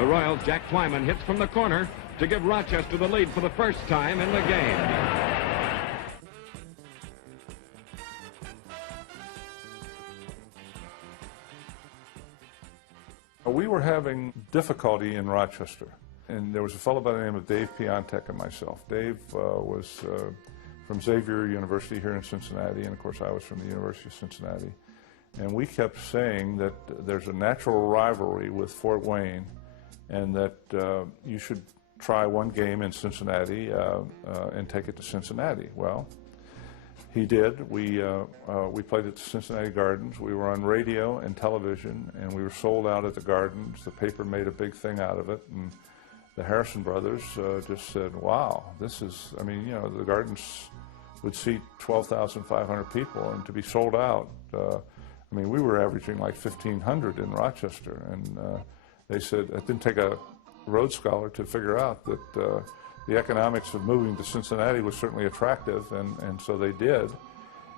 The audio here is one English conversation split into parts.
The Royals' Jack Twyman hits from the corner to give Rochester the lead for the first time in the game. We were having difficulty in Rochester, and there was a fellow by the name of Dave Piontek and myself. Dave was from Xavier University here in Cincinnati, and of course I was from the University of Cincinnati. And we kept saying that there's a natural rivalry with Fort Wayne, and that you should try one game in Cincinnati and take it to Cincinnati. Well, he did. We played at the Cincinnati Gardens. We were on radio and television, and we were sold out at the Gardens. The paper made a big thing out of it, and the Harrison brothers just said, wow, this is, I mean, you know, the Gardens would seat 12,500 people, and to be sold out, I mean, we were averaging like 1,500 in Rochester, and they said, it didn't take a Rhodes Scholar to figure out that the economics of moving to Cincinnati was certainly attractive, and so they did.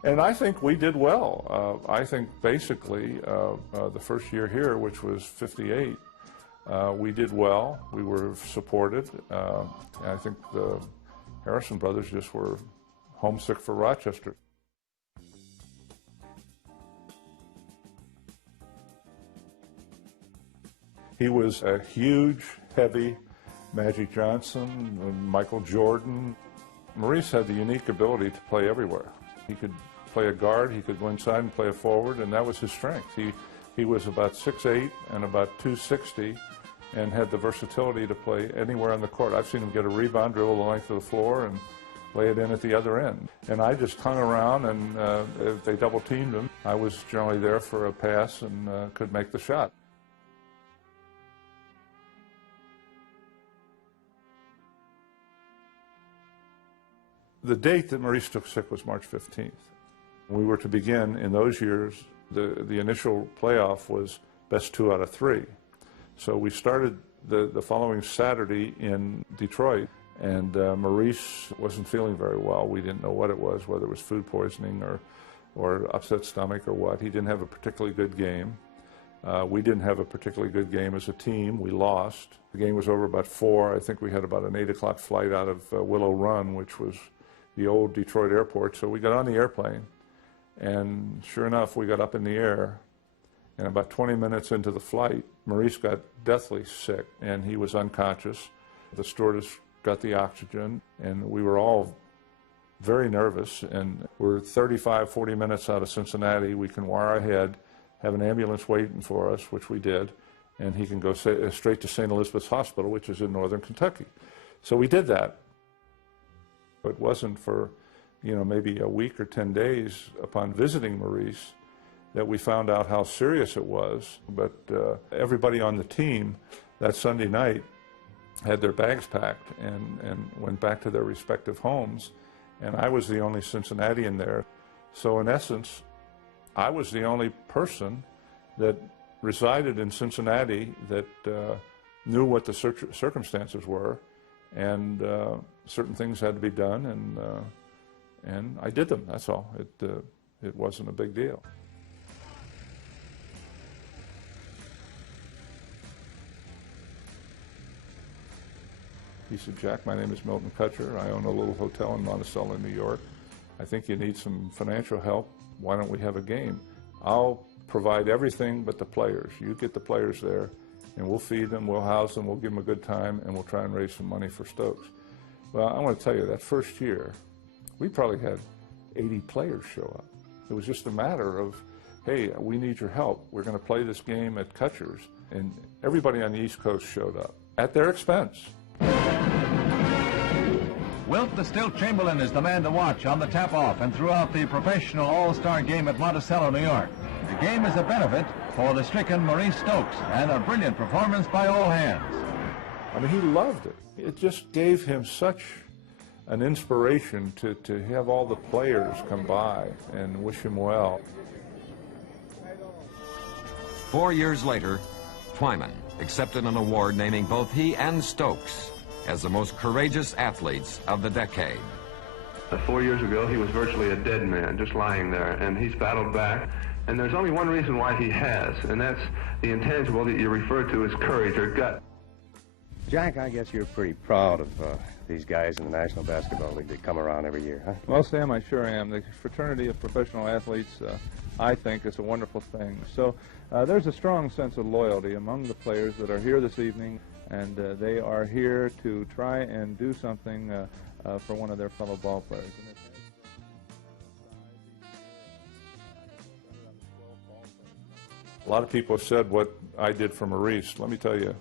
And I think we did well. I think basically the first year here, which was '58, we did well. We were supported. I think the Harrison brothers just were homesick for Rochester. He was a huge, heavy Magic Johnson, Michael Jordan. Maurice had the unique ability to play everywhere. He could play a guard, he could go inside and play a forward, and that was his strength. He was about 6'8" and about 260 and had the versatility to play anywhere on the court. I've seen him get a rebound, dribble the length of the floor, and lay it in at the other end. And I just hung around, and if they double-teamed him, I was generally there for a pass and could make the shot. The date that Maurice took sick was March 15th. We were to begin, in those years, the initial playoff was best 2 out of 3. So we started the following Saturday in Detroit, and Maurice wasn't feeling very well. We didn't know what it was, whether it was food poisoning or upset stomach or what. He didn't have a particularly good game. We didn't have a particularly good game as a team. We lost. The game was over about 4. I think we had about an 8 o'clock flight out of Willow Run, which was the old Detroit airport. So we got on the airplane, and sure enough, we got up in the air, and about 20 minutes into the flight, Maurice got deathly sick, and he was unconscious. The stewardess got the oxygen, and we were all very nervous, and we're 35, 40 minutes out of Cincinnati. We can wire ahead, have an ambulance waiting for us, which we did, and he can go straight to St. Elizabeth's Hospital, which is in northern Kentucky. So we did that. It wasn't for, you know, maybe a week or 10 days upon visiting Maurice that we found out how serious it was. But everybody on the team that Sunday night had their bags packed and went back to their respective homes. And I was the only Cincinnatian there. So in essence, I was the only person that resided in Cincinnati that knew what the circumstances were. And certain things had to be done, and I did them. That's all. It wasn't a big deal. He said, "Jack, my name is Milton Kutcher. I own a little hotel in Monticello, New York. I think you need some financial help. Why don't we have a game? I'll provide everything but the players. You get the players there, and we'll feed them, we'll house them, we'll give them a good time, and we'll try and raise some money for Stokes." Well, I want to tell you, that first year, we probably had 80 players show up. It was just a matter of, hey, we need your help. We're going to play this game at Kutcher's. And everybody on the East Coast showed up, at their expense. Wilt the Stilt Chamberlain is the man to watch on the tap-off and throughout the professional all-star game at Monticello, New York. The game is a benefit for the stricken Maurice Stokes, and a brilliant performance by all hands. I mean, he loved it. It just gave him such an inspiration to have all the players come by and wish him well. 4 years later, Twyman accepted an award naming both he and Stokes as the most courageous athletes of the decade. 4 years ago, he was virtually a dead man, just lying there, and he's battled back. And there's only one reason why he has, and that's the intangible that you refer to as courage or gut. Jack, I guess you're pretty proud of these guys in the National Basketball League that come around every year, huh? Well, Sam, I sure am. The fraternity of professional athletes, I think, is a wonderful thing. So there's a strong sense of loyalty among the players that are here this evening, and they are here to try and do something for one of their fellow ball players. A lot of people have said what I did for Maurice. Let me tell you,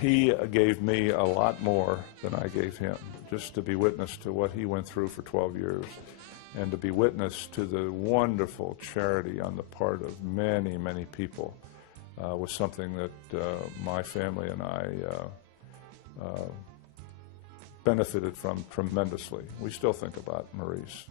he gave me a lot more than I gave him, just to be witness to what he went through for 12 years and to be witness to the wonderful charity on the part of many, many people was something that my family and I benefited from tremendously. We still think about Maurice.